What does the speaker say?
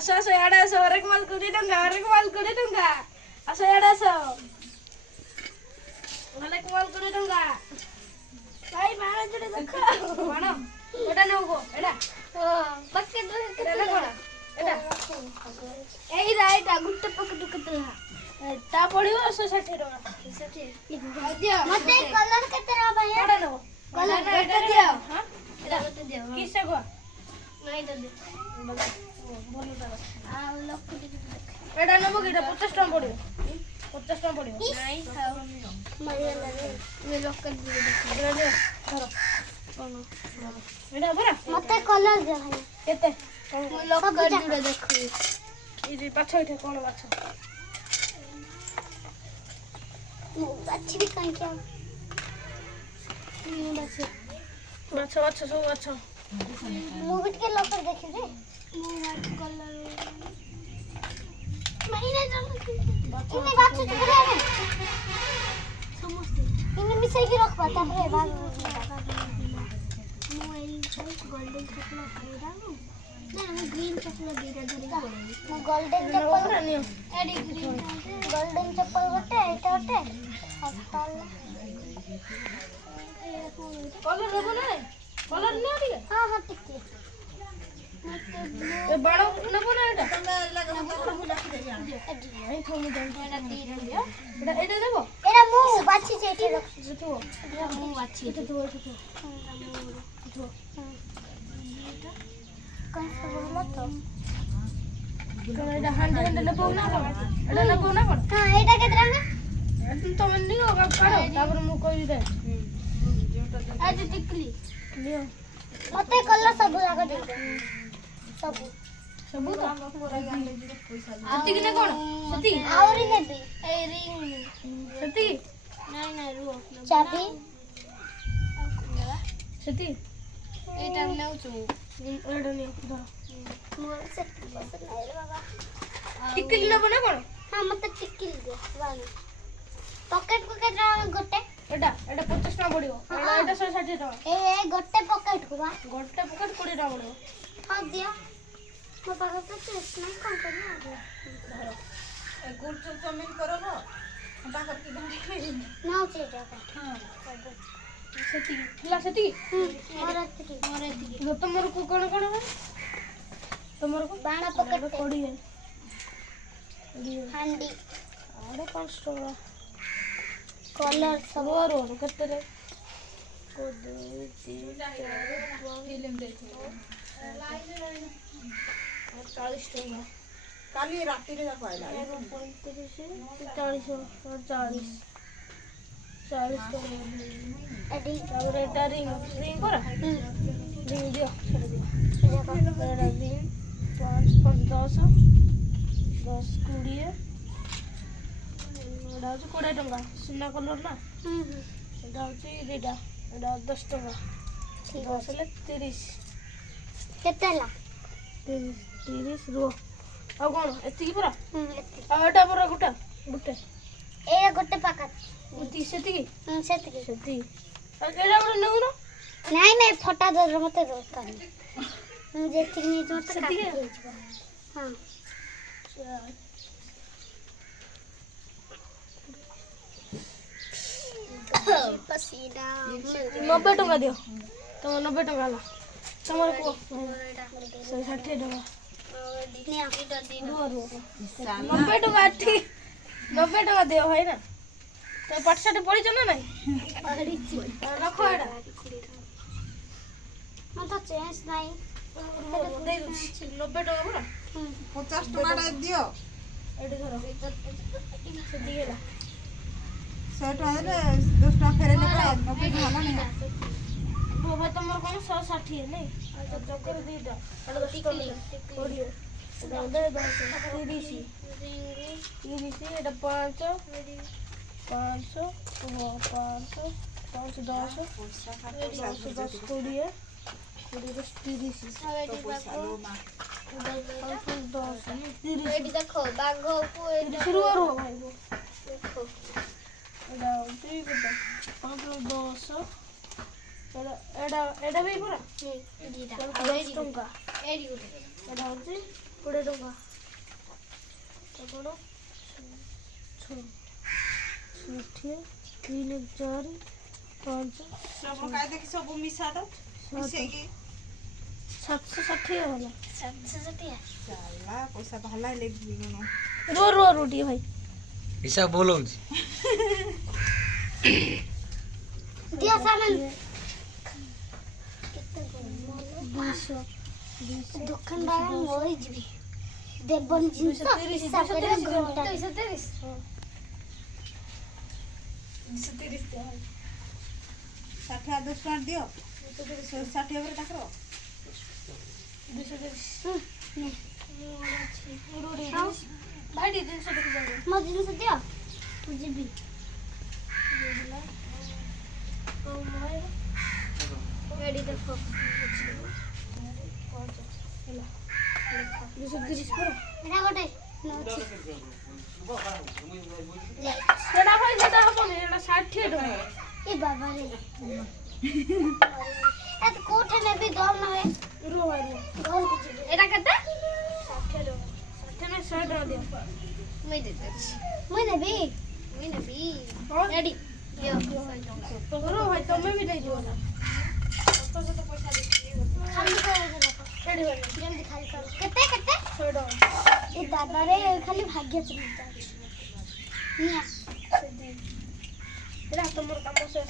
ଆସ ଆସ ଇଆଡ଼େ ଆସ ଅରେକ ମାଲ 20 ଟଙ୍କା ଅରେକ ମାଲ 20 ଟଙ୍କା ଆସ ଇଆଡ଼େ ଆସ ଅରେକ ମାଲ 20 ଟଙ୍କା ଭାଇ ବାଣ ଯୋଡ଼େ ଦେଖ ବାଣ ଏଟା ନେବ ଏଟା ପକେଟ ଏଟା କଣ ଏଟା ଏଇ ରାଇଟା ଗୋଟେ ପକେଟ କେତେ ଟଙ୍କା ତା ପଡ଼ିବ 160 ଟଙ୍କା 160 ଦିଅ ମତେ କଲର କେତେ ଟଙ୍କା ଭାଇ ଏଟା ନେବ କଲର ଏଟା ଦିଅ ହଁ ଏଟା କେତେ ଦିଅ କିସ କହ ନାଇଁ ତ ଦିଅ ଭଲ ତାର ଆଉ ଲକ୍ଷ ଏଟା ନେବ କି ଏଟା 50 ଟଙ୍କା ପଡ଼ିବ 50 ଟଙ୍କା ପଡ଼ିବ ନାଇଁ ଖାଅ ମାରିଗଲା ରେ ଏ ଲକ୍ଷ ଦିଅ ଏଟା ଦିଅ ଧର କଣ ଏଟା ବରା ମତେ କଲର ଦିଅ ଭାଇ କେତେ ମୁଁ ଲକ୍ଷ ଯୋଡ଼େ ଦେଖୁଛି এই যে বাচ্চা এটা কোন বাচ্চা বাচ্চা भी कहीं क्या বাচ্চা বাচ্চা বাচ্চা সব বাচ্চা মুভি টিকে লকর দেখি রে মু হোয়াইট কলর মাইনা জানো ইনে বাচ্চা দেখে রে সমস্ত ইনে মিশাই কি রাখবা তারপরে ভাগ মু এই গোল্ডেন চকলেট খাইরানো না আমি গ্রিন চকলেট দিটা ধরে মু গোল্ডেন চকলেট নিও এডি গ্রিন গোল্ডেন চকলেট গটে এটা গটে হস্তাল কলর নেব না কলর নিও ঠিক हां हां ঠিক এ বড় নেব না এটা তুমি লাগা মু রাখি দে এই থমি দেন এটা দিয়ে দিও এটা নেব এটা মু বাছি যে এটা রাখছি তো এটা মু বাছি এটা তো এটা তো कौन सा बोला तो এটা হান্ডে হান্ডে নেব না এটা নেব না কোন हां এটা কেতরা না তো মন নিও কাড়ো তারপর মু কই দে आज टिकली लियो मते कलर सब लगा दे सब सब तो पूरा गांडे जे पैसा सती कि ने कोन सती आउरी नेबी ए रिंग सती नहीं नहीं रुओ चाबी सती एटा नेउ छु एटा ने धर मोर से बस नहीं रे बाबा टिकली लेबो ना कोन हां मते टिकली दे वाला पॉकेट को केटा गोटे एटा 50 टका पड़ियो एटा 160 टका ए गोटे पॉकेट को बा गोटे पॉकेट 20 टका पड़ियो हां दियो मो पाखा तो चेक नहीं कोन करियो धरो ए गुड़ चुप चमिन करबो ता करके धरी ना चेटा हां सेती ला सेती मोर तमर को कोन कोन है तमर को बाणा पॉकेट पड़ी है हांडी आड़े 5 टका कलर सब और कते रे को 2 3 4 फिल्म देखो 40 टका काली राती रे पाइला 35 40 40 40 टका एडी और एटा रिंग करा रिंग दियो छोड़ दियो एटा रिंग 5 5 10 10 20 एटा 20 टका सुना कलर ना एटा एटा 10 टका 10 ले 30 केतेला 30 रो आ कोन एति की पूरा आ एटा पूरा गुटा गुटे ए गुटे पाकत उती सेति की सेति आ केडा बड नउ न नाही नाही फटा दर मते दरकार मु जेति नहीं तो सेति की हां पसीना 90 टका दियो तुम 90 टका ला तमर को 160 टका निया इटा दिन 90 टका ठीक 90 टका दियो भाई ना तो पाठशाठ पड़ी छ ना नहीं रखो एडा मन तो चेंज नहीं दे 90 टका पूरा 50 टका दियो एडी धरो से दिएला सेट आले 10 टका फेरे ले पड़ा 90 टका नहीं बाबा तमर कोन 160 है नहीं तो चक्कर दे दो एडा टिकली पड़ियो एडा दे दो 30 एडा 5 500 500 10 10 20 देखो बाघो को शुरू करो भाई वो देखो एडा ठीक है 510 एडा एडा भी पूरा 10 टका एडी एडा होची କୋଡ଼ିଏ ଟଙ୍କା ଆପଣ 6 3 4 5 ସବୁ କାଇ ଦେଖି ସବୁ ମିଶା ତ ମିଶେଇକି 760 ହେଲା 760 ଚାଲା ପଇସା ଭଲ ଲାଗି रो ଟିକେ ଭାଇ हिसाब बोलौंची दिया सामान केते 200 दुकानदार मोरी जीवी देबन जिंस हिसाब करे घंटा 230 ଷାଠିଏ 10 ଟଙ୍କା ଦିଅ 60 ଉପରେ ତାଙ୍କର 230 भाई दे 300 टका दे मो जिंस दियो तू जीवी ओ मोर रेडी देखो ହେଲା 230 पर ଏଟା ଗୋଟେ ନଉଛି ସେଟା ଭାଇ ସେଟା ହବନି ଏଟା 60 ଟଙ୍କା ଏ ବାବା ରେ ଏତ କୋଠେ ନେବି ଦମ ନହେ रो ଭାଇ ଘର କୁ ଯିବି ଏଟା କେତେ 60 ଟଙ୍କା 60 ନା 100 ଟଙ୍କା ଦିଅ ମୁଇ ଦେ ଦେଛି ମୁଇ ନେବି ରେଡି यो 100 ଟଙ୍କା रो ଭାଇ ତମେ ବି ନେଇ ଯିବ ନା ତ ପଇସା ଦେଇ ଖାଲି କରି ରଖ ରେଡି हो जल्दी खाली कर केते 100 टଙ୍କା ए दादा रे खाली भाग्य चुनता निया एरा तमर काम से